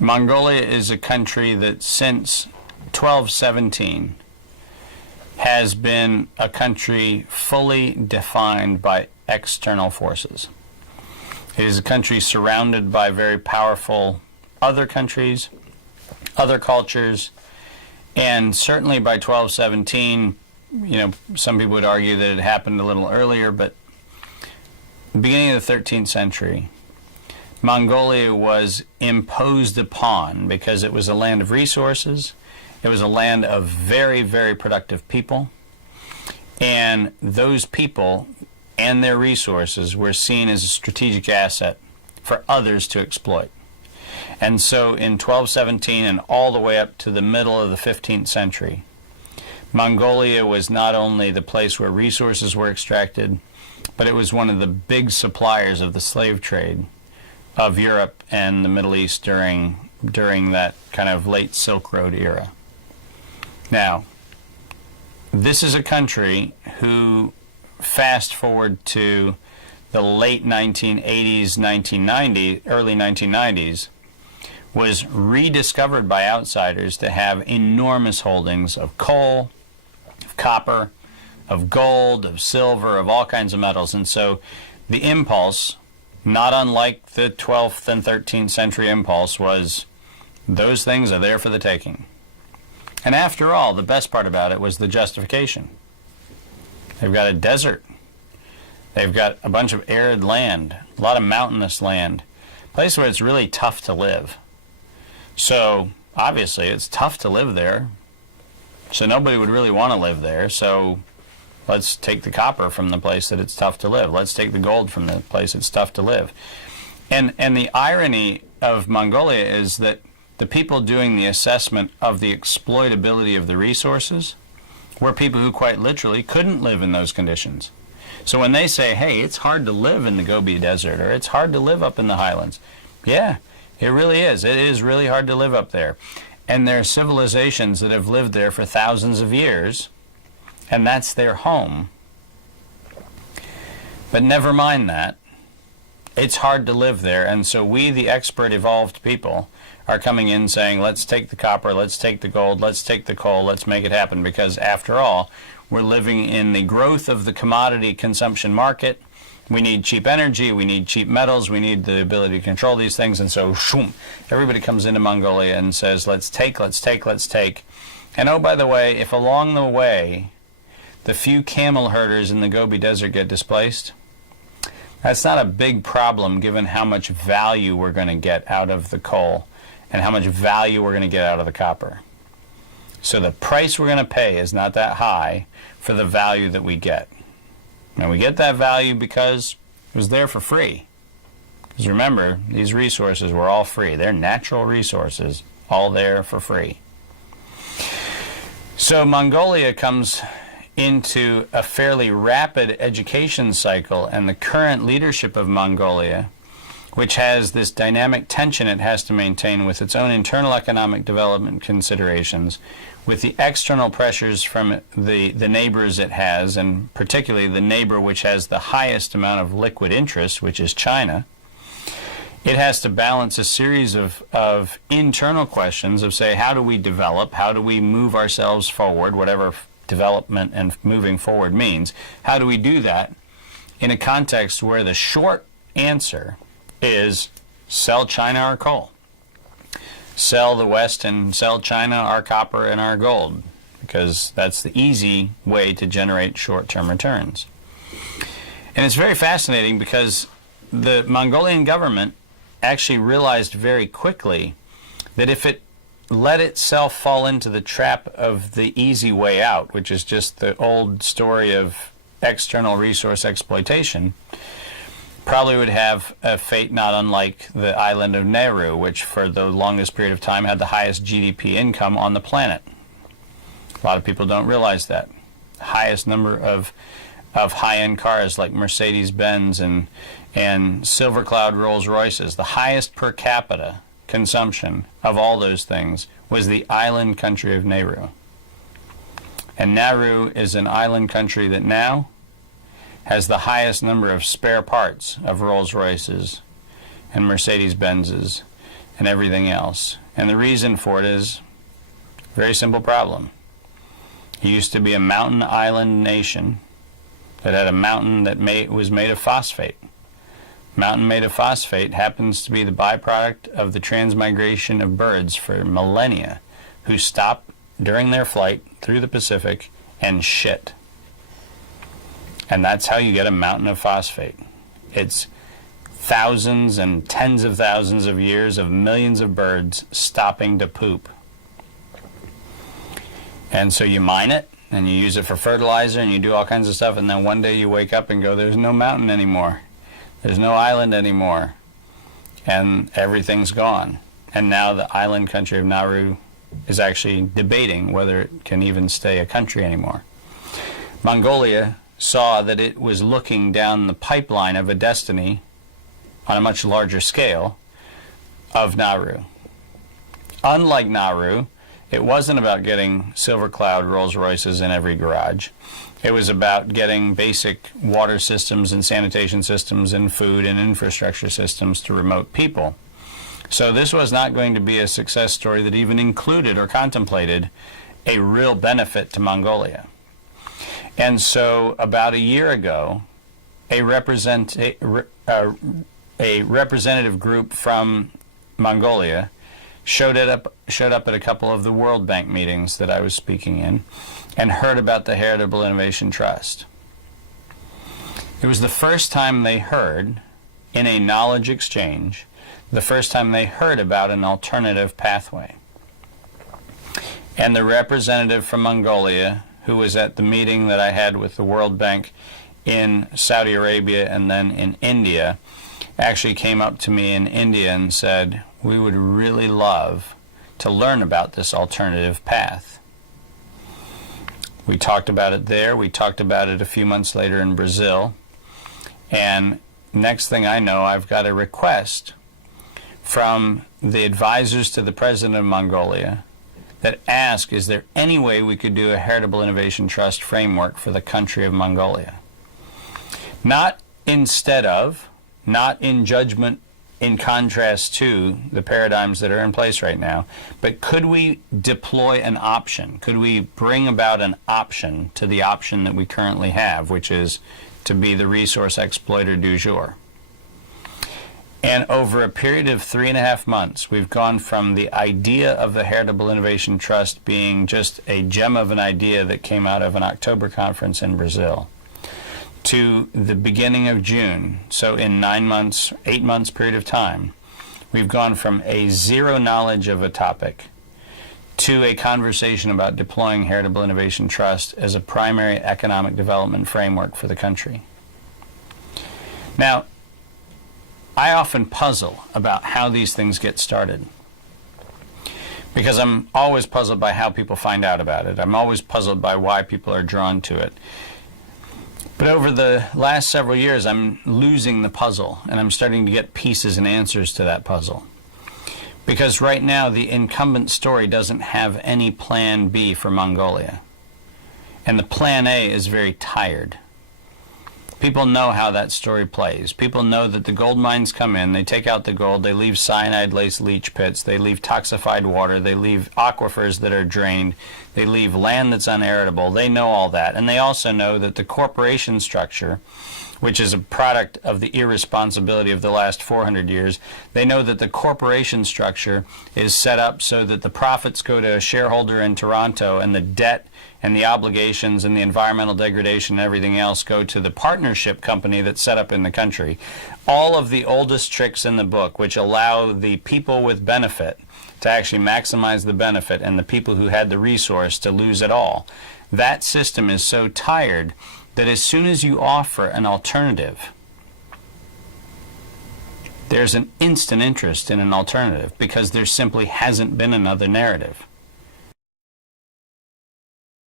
Mongolia is a country that since 1217 has been a country fully defined by external forces. It is a country surrounded by very powerful other countries, other cultures, and certainly by 1217, some people would argue that it happened a little earlier, but the beginning of the 13th century, Mongolia was imposed upon because it was a land of resources. It was a land of very, very productive people. And those people and their resources were seen as a strategic asset for others to exploit. And so in 1217 and all the way up to the middle of the 15th century, Mongolia was not only the place where resources were extracted, but it was one of the big suppliers of the slave trade of Europe and the Middle East during that kind of late Silk Road era. Now, this is a country who, fast forward to the late 1980s, 1990s, early 1990s, was rediscovered by outsiders to have enormous holdings of coal, of copper, of gold, of silver, of all kinds of metals. And so the impulse, not unlike the 12th and 13th century impulse, was those things are there for the taking. And after all, the best part about it was the justification. They've got a desert. They've got a bunch of arid land, a lot of mountainous land, a place where it's really tough to live. So obviously it's tough to live there, so nobody would really want to live there. So let's take the copper from the place that it's tough to live. Let's take the gold from the place it's tough to live. And the irony of Mongolia is that the people doing the assessment of the exploitability of the resources were people who quite literally couldn't live in those conditions. So when they say, hey, it's hard to live in the Gobi Desert, or it's hard to live up in the highlands, yeah, it really is. It is really hard to live up there. And there are civilizations that have lived there for thousands of years, and that's their home. But never mind that. It's hard to live there, and so we, the expert evolved people, are coming in saying, let's take the copper, let's take the gold, let's take the coal, let's make it happen, because after all, we're living in the growth of the commodity consumption market. We need cheap energy, we need cheap metals, we need the ability to control these things, and so shoom, everybody comes into Mongolia and says, let's take, let's take, let's take. And oh, by the way, if along the way the few camel herders in the Gobi Desert get displaced, that's not a big problem given how much value we're going to get out of the coal and how much value we're going to get out of the copper. So the price we're going to pay is not that high for the value that we get. And we get that value because it was there for free. Because remember, these resources were all free. They're natural resources, all there for free. So Mongolia comes into a fairly rapid education cycle, and the current leadership of Mongolia, which has this dynamic tension it has to maintain with its own internal economic development considerations, with the external pressures from the neighbors it has, and particularly the neighbor which has the highest amount of liquid interest, which is China. It has to balance a series of internal questions of, say, how do we develop, how do we move ourselves forward, whatever development and moving forward means. How do we do that in a context where the short answer is sell China our coal, sell the West and sell China our copper and our gold, because that's the easy way to generate short-term returns. And it's very fascinating because the Mongolian government actually realized very quickly that if it let itself fall into the trap of the easy way out, which is just the old story of external resource exploitation, probably would have a fate not unlike the island of Nauru, which for the longest period of time had the highest GDP income on the planet. A lot of people don't realize that. The highest number of high-end cars like Mercedes-Benz and Silver Cloud Rolls-Royces, the highest per capita consumption of all those things was the island country of Nauru. And Nauru is an island country that now has the highest number of spare parts of Rolls-Royces and Mercedes-Benzes and everything else. And the reason for it is a very simple problem. It used to be a mountain island nation that had a mountain that was made of phosphate. Mountain made of phosphate happens to be the byproduct of the transmigration of birds for millennia who stop during their flight through the Pacific and shit. And that's how you get a mountain of phosphate. It's thousands and tens of thousands of years of millions of birds stopping to poop. And so you mine it, and you use it for fertilizer, and you do all kinds of stuff, and then one day you wake up and go, there's no mountain anymore. There's no island anymore. And everything's gone. And now the island country of Nauru is actually debating whether it can even stay a country anymore. Mongolia saw that it was looking down the pipeline of a destiny on a much larger scale of Nauru. Unlike Nauru, it wasn't about getting Silver Cloud Rolls-Royces in every garage. It was about getting basic water systems and sanitation systems and food and infrastructure systems to remote people. So this was not going to be a success story that even included or contemplated a real benefit to Mongolia. And so about a year ago, a representative group from Mongolia showed up at a couple of the World Bank meetings that I was speaking in and heard about the Heritable Innovation Trust. It was the first time they heard, in a knowledge exchange, the first time they heard about an alternative pathway. And the representative from Mongolia, who was at the meeting that I had with the World Bank in Saudi Arabia and then in India, actually came up to me in India and said, we would really love to learn about this alternative path. We talked about it there. We talked about it a few months later in Brazil. And next thing I know, I've got a request from the advisors to the president of Mongolia that ask, is there any way we could do a Heritable Innovation Trust framework for the country of Mongolia? Not instead of, not in judgment, in contrast to the paradigms that are in place right now, but could we deploy an option? Could we bring about an option to the option that we currently have, which is to be the resource exploiter du jour? And over a period of 3.5 months, we've gone from the idea of the Heritable Innovation Trust being just a gem of an idea that came out of an October conference in Brazil to the beginning of June. So in 9 months, 8 months period of time, we've gone from a zero knowledge of a topic to a conversation about deploying Heritable Innovation Trust as a primary economic development framework for the country. Now, I often puzzle about how these things get started, because I'm always puzzled by how people find out about it. I'm always puzzled by why people are drawn to it. But over the last several years, I'm losing the puzzle, and I'm starting to get pieces and answers to that puzzle. Because right now, the incumbent story doesn't have any plan B for Mongolia. And the plan A is very tired. People know how that story plays. People know that the gold mines come in, they take out the gold, they leave cyanide-laced leach pits, they leave toxified water, they leave aquifers that are drained, they leave land that's unheritable. They know all that. And they also know that the corporation structure, which is a product of the irresponsibility of the last 400 years, they know that the corporation structure is set up so that the profits go to a shareholder in Toronto and the debt and the obligations and the environmental degradation and everything else go to the partnership company that's set up in the country. All of the oldest tricks in the book, which allow the people with benefit to actually maximize the benefit and the people who had the resource to lose it all. That system is so tired that as soon as you offer an alternative, there's an instant interest in an alternative because there simply hasn't been another narrative.